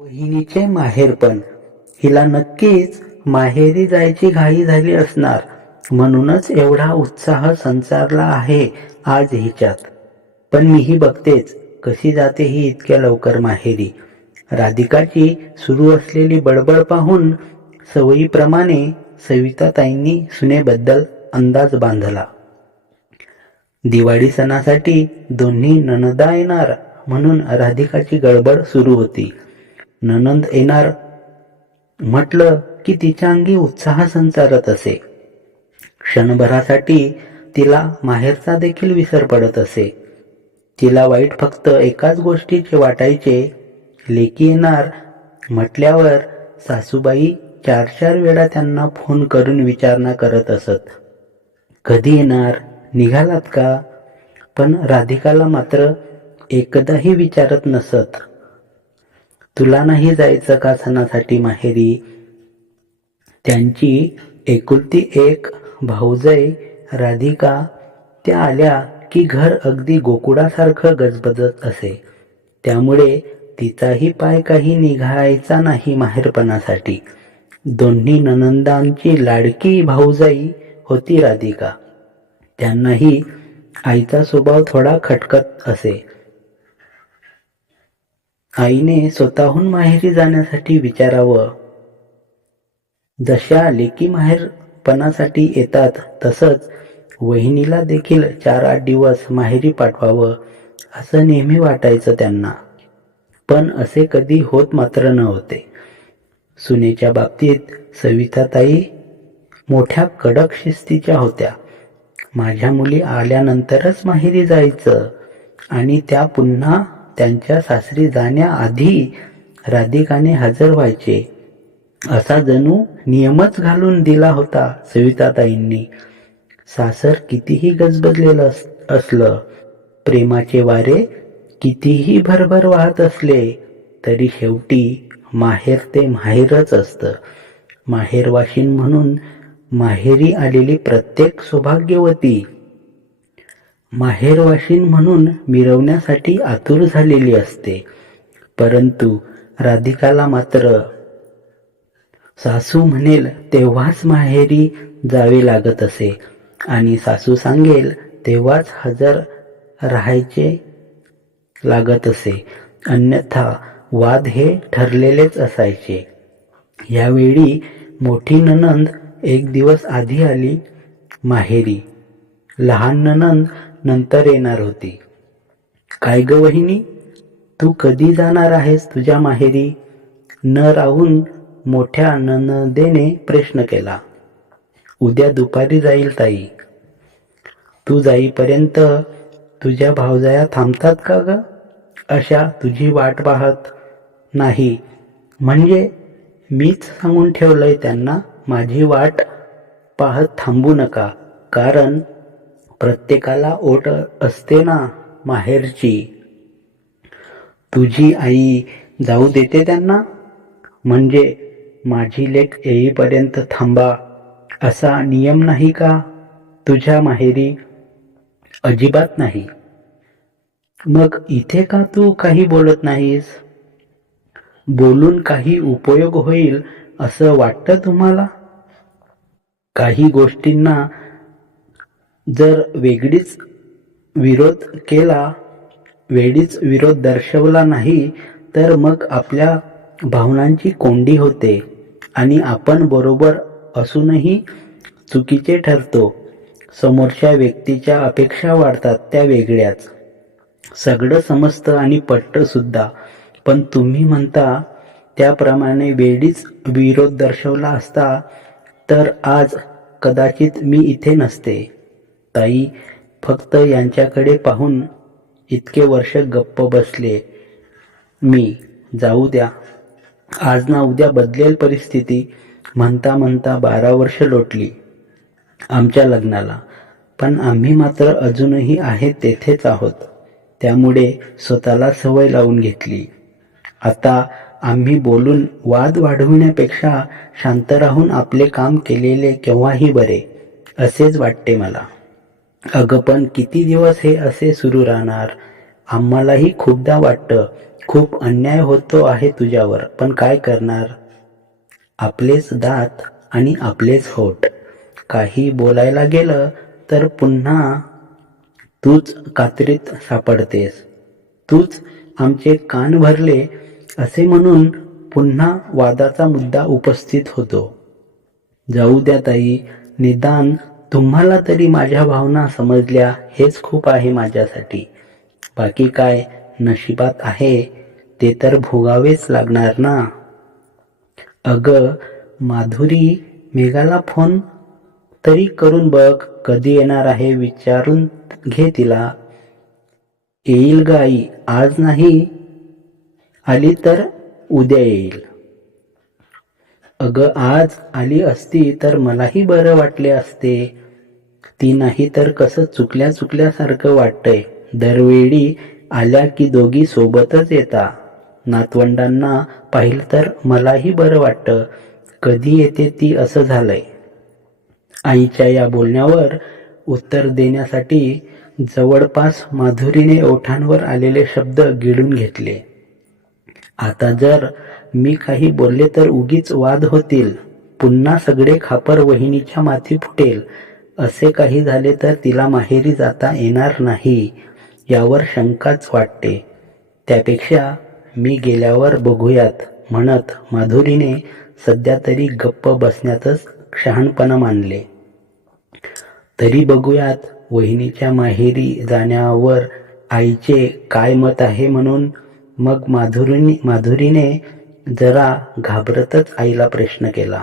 वहिनीचे माहेरपण हिला नक्कीच माहेरी जायची घाई झाली असणार. म्हणूनच एवढा उत्साह संचारला आहे आज हिच्यात. पण मीही बघतेच कशी जाते ही इतक्या लवकर माहेरी. राधिकाची सुरू असलेली बडबड पाहून सवयीप्रमाणे सविताताईंनी सुनेबद्दल अंदाज बांधला. दिवाळी सणासाठी दोन्ही नणदा येणार म्हणून राधिकाची गडबड सुरू होती. ननंद येणार. म्हटलं की तिच्या अंगी उत्साह संचारत असे. क्षणभरासाठी तिला माहेरचा देखील विसर पडत असे. तिला वाईट फक्त एकाच गोष्टीचे वाटायचे. लेकी येणार. म्हटल्यावर सासूबाई चार चार वेळा त्यांना फोन करून विचारणा करत असत. कधी येणार? निघालात का? पण राधिकाला मात्र एकदाही विचारत नसत. तुला नाही जायचं का सणासाठी माहेरी? त्यांची एकुलती एक भाऊजय राधिका त्या आल्या की घर अगदी गोकुळासारखं गजबजत असे. त्यामुळे तिचाही पाय काही निघायचा नाही माहेरपणासाठी. दोन्ही ननंदांची लाडकी भाऊजाई होती राधिका. त्यांनाही आईचा स्वभाव थोडा खटकत असे. आईने स्वतःहून माहेरी जाण्यासाठी विचारावं. जशा लेकी माहेरपणासाठी येतात तसंच वहिनीला देखील चार आठ दिवस माहेरी पाठवावं असं नेहमी वाटायचं त्यांना. पण असे कधी होत मात्र नव्हते. सुनेच्या बाबतीत सविताताई मोठ्या कडक शिस्तीच्या होत्या. माझ्या मुली आल्यानंतरच माहेरी जायचं आणि त्या पुन्हा त्यांच्या सासरी जाण्याआधी राधिकाने हजर व्हायचे. असा जणू नियमच घालून दिला होता सविताताईंनी. सासर कितीही गजबजलेलं अस- असलं प्रेमाचे वारे कितीही भरभर वाहत असले तरी शेवटी माहेर ते माहेरच असतं. माहेरवाशीन म्हणून माहेरी आलेली प्रत्येक सौभाग्यवती माहेरवाशीन म्हणून मिरवण्यासाठी आतुर झालेली असते. परंतु राधिकाला मात्र सासू म्हणेल तेव्हाच माहेरी जावे लागत असे. आणि सासू सांगेल तेव्हाच हजर राहायचे लागत असे. अन्यथा वाद हे ठरलेलेच असायचे. यावेळी मोठी ननंद एक दिवस आधी आली माहेरी. लहान ननंद नंतर येणार होती. काय ग वहिनी? तू कधी जाणार आहेस तुझ्या माहेरी? न राहून मोठ्या आनंदेने प्रश्न केला. उद्या दुपारी जाईल ताई. तू जाईपर्यंत तुझ्या भावजाया थांबतात का ग? अशा तुझी वाट पाहत नाही. म्हणजे मीच सांगून ठेवलंय त्यांना माझी वाट पाहत थांबू नका. कारण प्रत्येकाला ओट असते ना माहेरची? तुझी आई जाऊ देते त्यांना? म्हणजे माझी लेख येईपर्यंत थांबा. असा नियम नाही का? तुझ्या माहेरी अजिबात नाही. मग इथे का तू काही बोलत नाहीस? बोलून काही उपयोग होईल असं वाटतं तुम्हाला? काही गोष्टींना जर वेगळीच विरोध केला वेळीच विरोध दर्शवला नाही तर मग आपल्या भावनांची कोंडी होते आणि आपण बरोबर असूनही चुकीचे ठरतो. समोरच्या व्यक्तीच्या अपेक्षा वाढतात त्या वेगळ्याच. सगळं समजतं आणि पट्टसुद्धा पण तुम्ही म्हणता त्याप्रमाणे वेळीच विरोध दर्शवला असता तर आज कदाचित मी इथे नसते. ताई फक्त यांच्याकडे पाहून इतके वर्ष गप्प बसले. मी जाऊ द्या. आज ना उद्या बदलेल परिस्थिती म्हणता म्हणता बारा वर्ष लोटली आमच्या लग्नाला. पण आम्ही मात्र अजूनही आहे तेथेच आहोत. त्यामुळे स्वतःला सवय लावून घेतली. आता आम्ही बोलून वाद वाढविण्यापेक्षा शांत राहून आपले काम केलेले केव्हाही बरे असेच वाटते मला. अगं पण किती दिवस हे असे सुरू राहणार? आम्हालाही खूपदा वाटतं खूप अन्याय होतो आहे तुझ्यावर पण काय करणार? आपलेच दात आणि आपलेच होठ. काही बोलायला गेलं तर पुन्हा तूच कात्रीत सापडतेस. तूच आमचे कान भरले असे म्हणून पुन्हा वादाचा मुद्दा उपस्थित होतो. जाऊ द्या ताई निदान तुम्हाला तरी माझ्या भावना समजल्या हेच खूप आहे माझ्यासाठी. बाकी काय नशिबात आहे ते तर भोगावेच लागणार ना? अग माधुरी मेघाला फोन तरी करून बघ कधी येणार आहे विचारून घे तिला. येईल ग आई आज नाही आली तर उद्या येईल. अगं आज आली असती तर मलाही बरं वाटले असते. ती नाही तर कसं चुकल्या चुकल्यासारखं वाटतंय. दरवेळी आल्या की दोघी सोबतच येता. नातवंडांना पाहिलं तर मलाही बरं वाटतं. कधी येते ती असं झालंय. आईच्या या बोलण्यावर उत्तर देण्यासाठी जवळपास माधुरीने ओठांवर आलेले शब्द गिळून घेतले. आता जर मी काही बोलले तर उगीच वाद होतील. पुन्हा सगळे खापर वहिनीच्या माथी फुटेल. असे काही झाले तर तिला माहेरी जाता येणार नाही यावर शंकाच वाटते. त्यापेक्षा मी गेल्यावर बघूयात म्हणत माधुरीने सध्या तरी गप्प बसण्यातच शहाणपणा मानले. तरी बघूयात वहिनीच्या माहेरी जाण्यावर आईचे काय मत आहे म्हणून मग माधुरीने माधुरीने जरा घाबरतच आईला प्रश्न केला.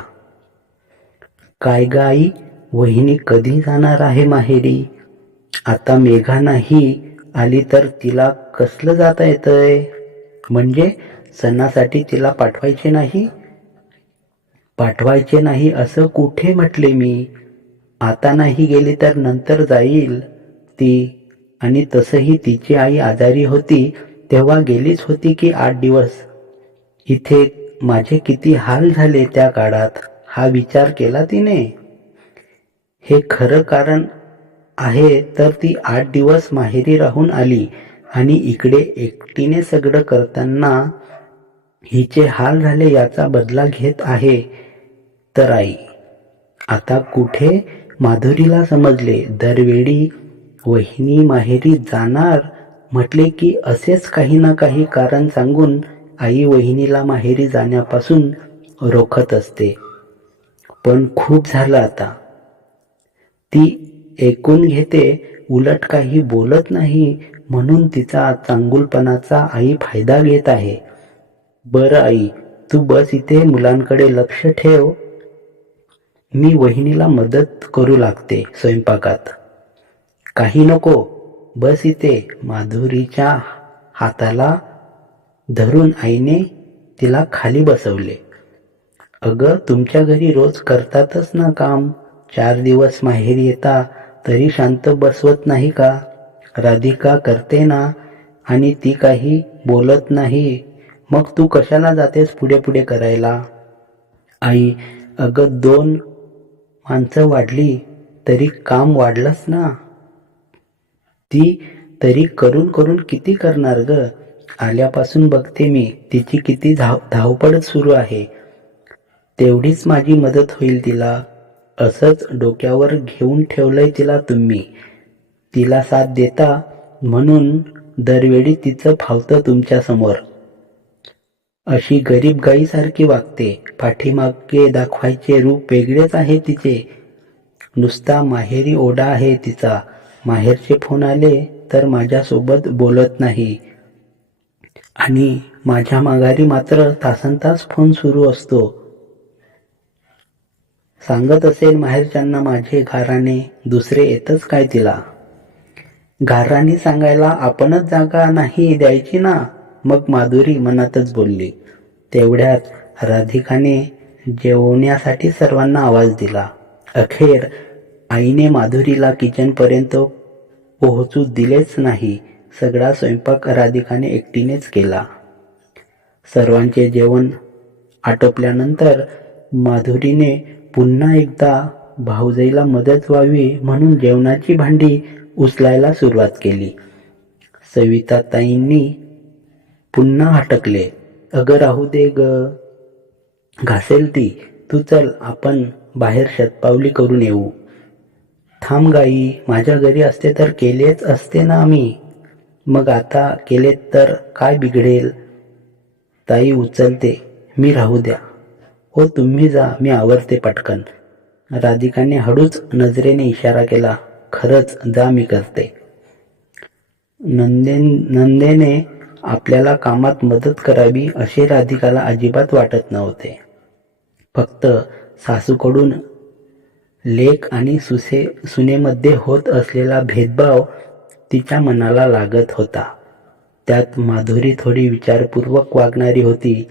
काय ग आई? वहिनी कधी जाणार आहे माहेरी? आता मेघा नाही आली तर तिला कसलं जाता येतंय? म्हणजे सणासाठी तिला पाठवायचे नाही? पाठवायचे नाही असं कुठे म्हटले मी? आता नाही गेली तर नंतर जाईल ती. आणि तसंही तिची आई आजारी होती तेव्हा गेलीच होती की आठ दिवस. इथे माझे किती हाल झाले त्या काळात हा विचार केला तिने. हे खरं कारण आहे तर ती आठ दिवस माहेरी राहून आली आणि इकडे एकटीने सगळं करताना हिचे हाल झाले याचा बदला घेत आहे. तर आई आता कुठे माधुरीला समजले? दरवेळी वहिनी माहेरी जाणार? म्हटले की असेच काही ना काही कारण सांगून आई वहिनीला माहेरी जाण्यापासून रोखत असते. पण खूप झालं आता. ती ऐकून घेते उलट काही बोलत नाही म्हणून तिचा चांगुलपणाचा आई फायदा घेत आहे. बरं आई तू बस इथे मुलांकडे लक्ष ठेव. मी वहिनीला मदत करू लागते स्वयंपाकात. काही नको बस इथे. माधुरीच्या हाताला धरून आईने तिला खाली बसवले. अगं तुमच्या घरी रोज करतातच ना काम. चार दिवस माहेर येता तरी शांत बसवत नाही का? राधिका करते ना? आणि ती काही बोलत नाही. मग तू कशाला जातेस पुढे पुढे करायला? आई अगं दोन माणसं वाढली तरी काम वाढलंच ना? ती तरी करून करून किती करणार ग? आल्यापासून बघते मी तिची किती धाव धावपळ सुरू आहे. तेवढीच माझी मदत होईल तिला. असंच डोक्यावर घेऊन ठेवलंय तिला तुम्ही. तिला साथ देता म्हणून दरवेळी तिचं फावतं तुमच्यासमोर. अशी गरीब गाईसारखी वागते. पाठीमागे दाखवायचे रूप वेगळेच आहे तिचे. नुसता माहेरी ओढा आहे तिचा. माहेरचे फोन आले तर माझ्यासोबत बोलत नाही. आणि माझ्या माघारी मात्र तासनतास फोन सुरू असतो. सांगत असेल माहेरच्यांना माझे घराने दुसरे येतच काय तिला? घराने सांगायला आपणच जागा नाही द्यायची ना? मग माधुरी मनातच बोलली. तेवढ्यात राधिकाने जेवण्यासाठी सर्वांना आवाज दिला. अखेर आईने माधुरीला किचनपर्यंत पोहोचू दिलेच नाही. सगळा स्वयंपाक राधिकाने एकटीनेच केला. सर्वांचे जेवण आटोपल्यानंतर माधुरीने पुन्हा एकदा भाऊजाईला मदत व्हावी म्हणून जेवणाची भांडी उचलायला सुरुवात केली. सविताताईंनी पुन्हा हटकले. अगं राहू दे ग. घासेल ती. तू चल आपण बाहेर शतपावली करून येऊ. थांब गाई माझ्या घरी असते तर केलेच असते ना आम्ही. मग आता केलेत तर काय बिघडेल? ताई उचलते. मी राहू द्या. हो तुम्ही जा मी आवरते पटकन. राधिकाने हळूच नजरेने इशारा केला खरंच जा मी करते. नंदेन नंदेने आपल्याला कामात मदत करावी असे राधिकाला अजिबात वाटत नव्हते. फक्त सासूकडून लेख आणि सुसे सुनेमध्ये होत असलेला भेदभाव तिच्या मनाला लागत होता. त्यात माधुरी थोडी विचारपूर्वक वागणारी होती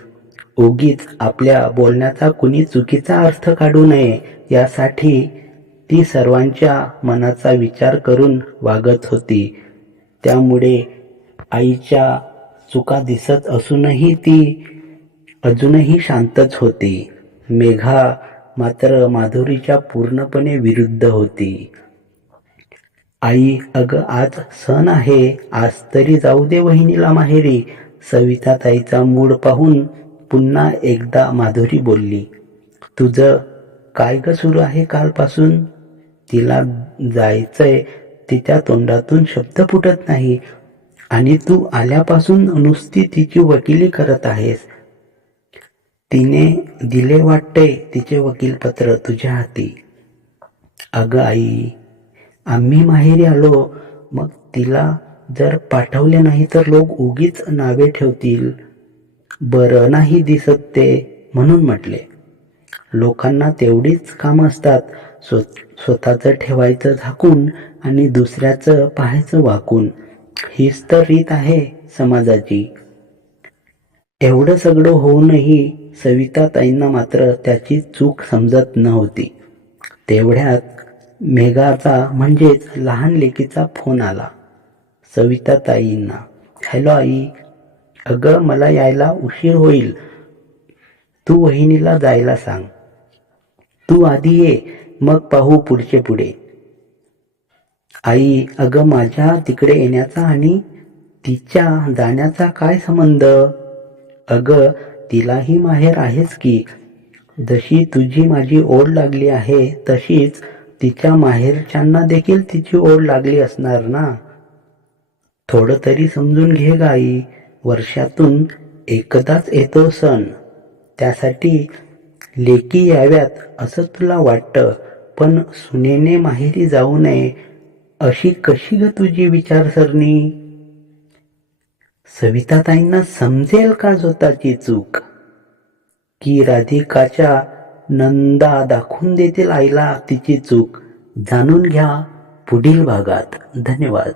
उगीच आपल्या बोलण्याचा कुणी चुकीचा अर्थ काढू नये यासाठी ती सर्वांच्या मनाचा विचार करून वागत होती. त्यामुळे आईच्या चुका दिसत असूनही ती अजूनही शांतच होती. मेघा मात्र माधुरीच्या पूर्णपणे विरुद्ध होती. आई अगं आज सण आहे आज तरी जाऊ दे वहिनीला माहेरी. सविताताईचा मूड पाहून पुन्हा एकदा माधुरी बोलली तुझं काय ग सुरू आहे कालपासून? तिला जायचंय तिच्या तोंडातून शब्द फुटत नाही. आणि तू आल्यापासून नुसती तिची वकिली करत आहेस. तिने दिले वाटते तिचे वकीलपत्र तुझ्या हाती. अगं आई आम्ही माहेरी आलो. मग तिला जर पाठवले नाही तर लोक उगीच नावे ठेवतील. बरं नाही दिसत ते म्हणून म्हटले. लोकांना तेवढीच कामं असतात. स्व स्वतःचं ठेवायचं झाकून आणि दुसऱ्याचं पाहायचं वाकून. हीच तर रीत आहे समाजाची. एवढं सगळं होऊनही सविता ताईंना मात्र त्याची चूक समजत नव्हती. तेवढ्यात मेघाचा म्हणजेच लहान लेकीचा फोन आला. सविता ताईंना हॅलो आई अगं मला यायला उशीर होईल. तू वहिनीला जायला सांग. तू आधी ये मग पाहू पुढचे पुढे. आई अगं माझ्या तिकडे येण्याचा आणि तिच्या जाण्याचा काय संबंध? अगं तिलाही माहेर आहेच की. जशी तुझी माझी ओढ लागली आहे तशीच तिच्या माहेरच्यांना देखील तिची ओढ लागली असणार ना? थोडं तरी समजून घे गाई वर्षातून एकदाच येतो सण. त्यासाठी लेकी याव्यात असं तुला वाटतं पण सुनेने माहेरी जाऊ नये अशी कशी ग तुझी विचारसरणी? सविताताईंना समजेल का स्वतःची चूक? की राधिकाच्या नंदा दाखवून देतील आईला तिची चूक? जाणून घ्या पुढील भागात. धन्यवाद.